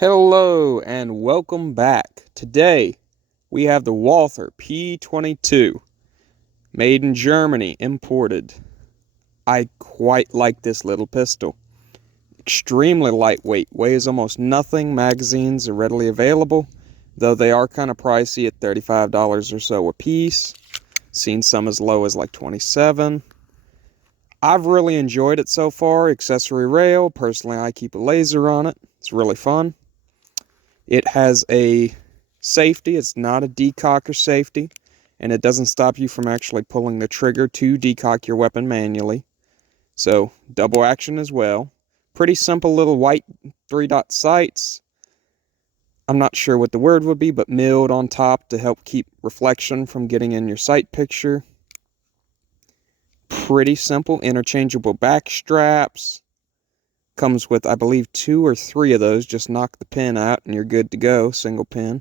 Hello and welcome back. Today we have the Walther P22, made in Germany, imported. I quite like this little pistol. Extremely lightweight, weighs almost nothing. Magazines are readily available, though they are kind of pricey at $35 or so a piece. Seen some as low as like $27. I've really enjoyed it so far. Accessory rail, personally I keep a laser on it. It's really fun. It has a safety. It's not a decocker safety, and it doesn't stop you from actually pulling the trigger to decock your weapon manually. So, double action as well. Pretty simple little white 3-dot sights. I'm not sure what the word would be, but milled on top to help keep reflection from getting in your sight picture. Pretty simple, interchangeable back straps. Comes with, I believe, 2 or 3 of those. Just knock the pin out and you're good to go. Single pin.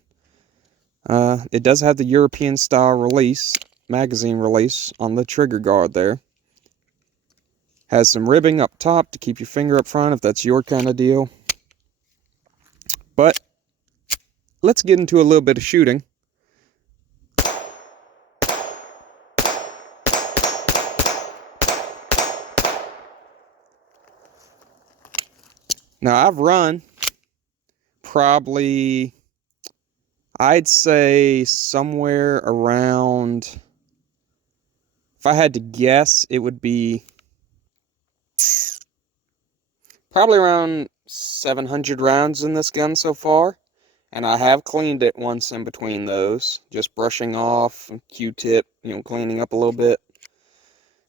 It does have the European style release, magazine release on the trigger guard there. Has some ribbing up top to keep your finger up front if that's your kind of deal. But let's get into a little bit of shooting. Now I've run probably, I'd say somewhere around, if I had to guess, it would be probably around 700 rounds in this gun so far. And I have cleaned it once in between those, just brushing off, Q-tip, cleaning up a little bit.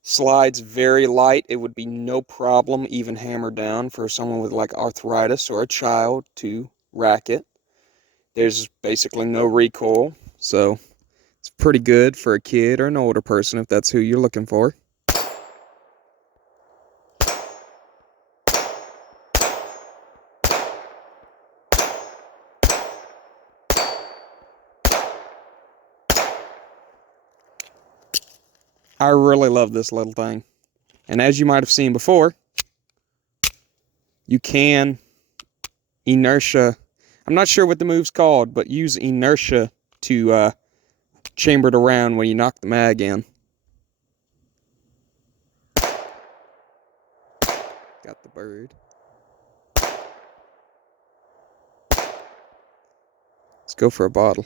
Slides very light. It would be no problem, even hammered down, for someone with like arthritis or a child to rack it. There's basically no recoil, so it's pretty good for a kid or an older person if that's who you're looking for. I really love this little thing. And as you might have seen before, you can inertia. I'm not sure what the move's called, but use inertia to chamber it around when you knock the mag in. Got the bird. Let's go for a bottle.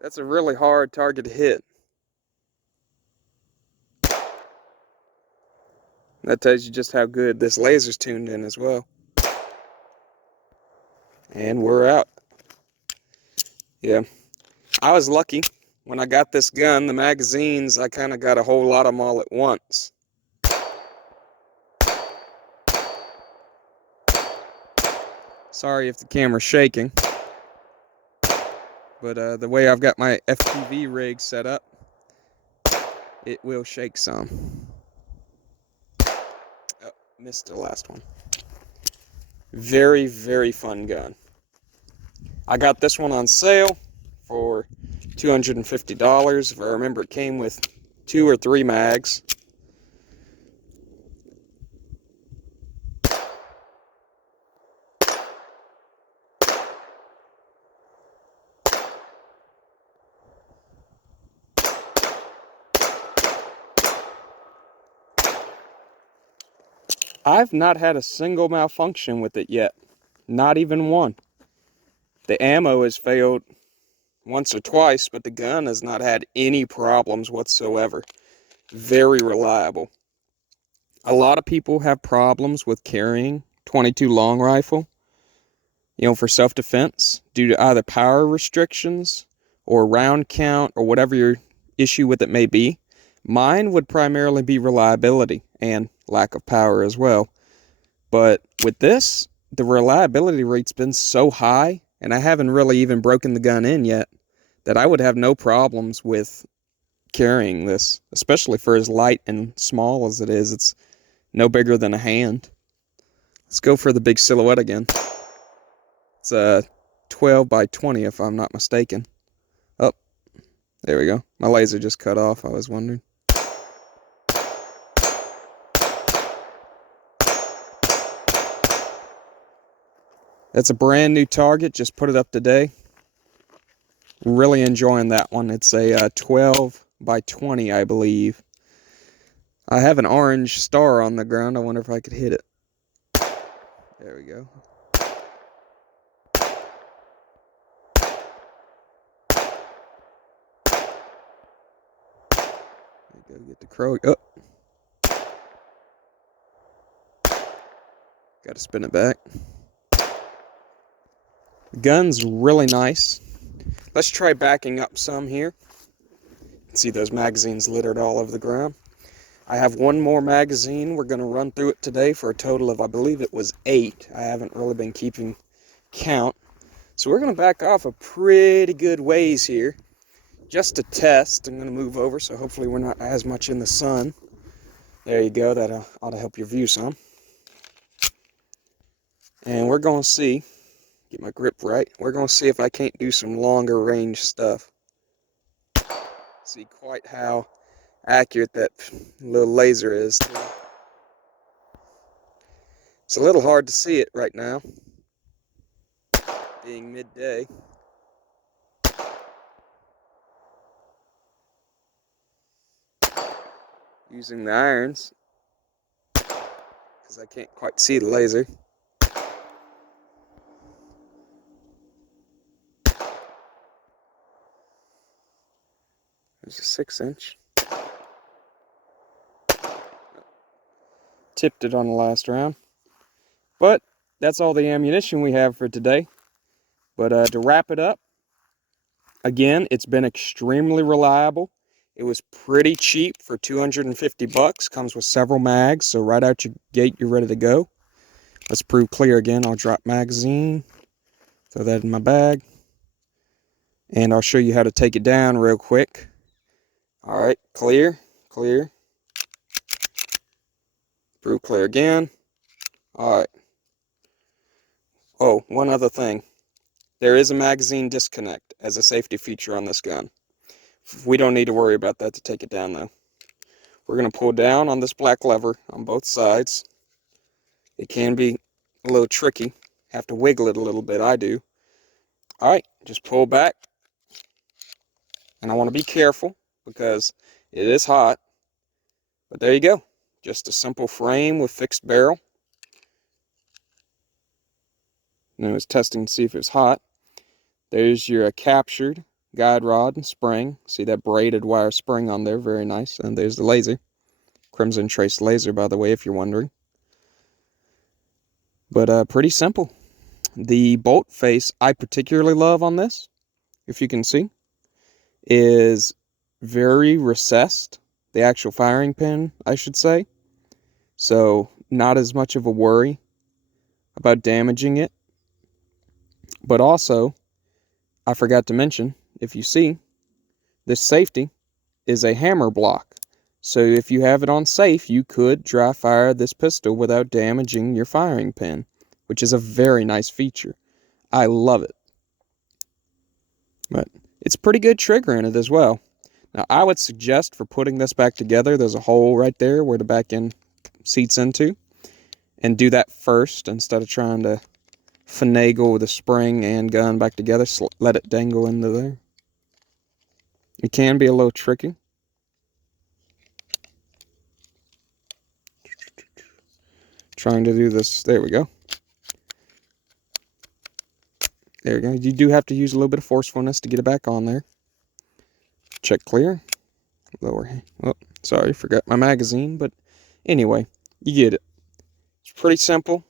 That's a really hard target to hit. That tells you just how good this laser's tuned in as well. And we're out. Yeah. I was lucky. When I got this gun, the magazines, I kind of got a whole lot of them all at once. Sorry if the camera's shaking. But the way I've got my FPV rig set up, it will shake some. Oh, missed the last one. Very, very fun gun. I got this one on sale for $250. If I remember, it came with 2 or 3 mags. I've not had a single malfunction with it yet. Not even one. The ammo has failed once or twice, but the gun has not had any problems whatsoever. Very reliable. A lot of people have problems with carrying 22 long rifle, for self-defense, due to either power restrictions or round count or whatever your issue with it may be. Mine would primarily be reliability and lack of power as well. But with this, the reliability rate's been so high, and I haven't really even broken the gun in yet, that I would have no problems with carrying this, especially for as light and small as it is. It's no bigger than a hand. Let's go for the big silhouette again. It's a 12 by 20 if I'm not mistaken. Oh, there we go. My laser just cut off, I was wondering. That's a brand new target, just put it up today. Really enjoying that one. It's a 12 by 20, I believe. I have an orange star on the ground. I wonder if I could hit it. There we go. Go get the crow. Oh. Got to spin it back. The gun's really nice. Let's try backing up some here. See those magazines littered all over the ground. I have one more magazine. We're going to run through it today for a total of, I believe it was 8. I haven't really been keeping count. So we're going to back off a pretty good ways here. Just to test, I'm going to move over, so hopefully we're not as much in the sun. There you go, that ought to help your view some. And we're going to see, get my grip right, we're going to see if I can't do some longer range stuff. See quite how accurate that little laser is. It's a little hard to see it right now, being midday. Using the irons, because I can't quite see the laser. There's a 6-inch. Tipped it on the last round. But that's all the ammunition we have for today. But to wrap it up, again, it's been extremely reliable. It was pretty cheap for 250 bucks. Comes with several mags, so right out your gate, you're ready to go. Let's prove clear again. I'll drop magazine, throw that in my bag, and I'll show you how to take it down real quick. All right, clear, clear. Prove clear again. All right. Oh, one other thing. There is a magazine disconnect as a safety feature on this gun. We don't need to worry about that to take it down, though. We're going to pull down on this black lever on both sides. It can be a little tricky. Have to wiggle it a little bit, I do. All right, just pull back. And I want to be careful because it is hot. But there you go. Just a simple frame with fixed barrel. And I was testing to see if it was hot. There's your captured guide rod and spring. See that braided wire spring on there, very nice. And there's the laser. Crimson Trace laser, by the way, if you're wondering. But pretty simple. The bolt face I particularly love on this, if you can see, is very recessed. The actual firing pin, I should say. So not as much of a worry about damaging it. But also, I forgot to mention, if you see, this safety is a hammer block. So if you have it on safe, you could dry fire this pistol without damaging your firing pin, which is a very nice feature. I love it. But it's pretty good trigger in it as well. Now, I would suggest for putting this back together, there's a hole right there where the back end seats into, and do that first instead of trying to finagle the spring and gun back together. Let it dangle into there. It can be a little tricky. Trying to do this. There we go. There we go. You do have to use a little bit of forcefulness to get it back on there. Check clear. Lower. Oh, sorry, forgot my magazine. But anyway, you get it. It's pretty simple.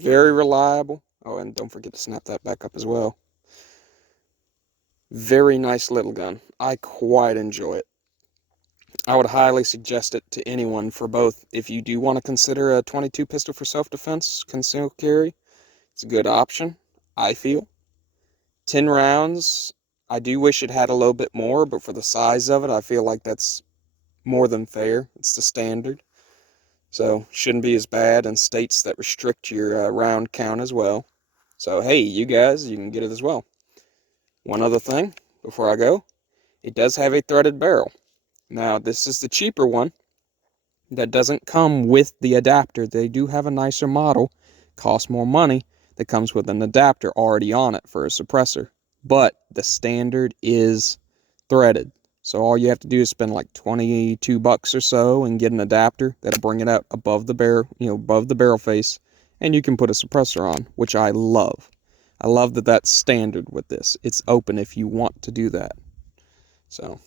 Very reliable. Oh, and don't forget to snap that back up as well. Very nice little gun. I quite enjoy it. I would highly suggest it to anyone for both. If you do want to consider a .22 pistol for self-defense, concealed carry, it's a good option, I feel. 10 rounds, I do wish it had a little bit more, but for the size of it, I feel like that's more than fair. It's the standard. So, shouldn't be as bad in states that restrict your round count as well. So, hey, you guys, you can get it as well. One other thing before I go, it does have a threaded barrel. Now, this is the cheaper one that doesn't come with the adapter. They do have a nicer model, costs more money, that comes with an adapter already on it for a suppressor. But the standard is threaded. So all you have to do is spend like $22 or so and get an adapter that'll bring it out above the barrel, above the barrel face, and you can put a suppressor on, which I love. I love that that's standard with this. It's open if you want to do that. So,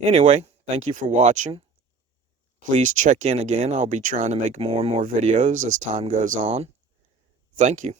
anyway, thank you for watching. Please check in again. I'll be trying to make more and more videos as time goes on. Thank you.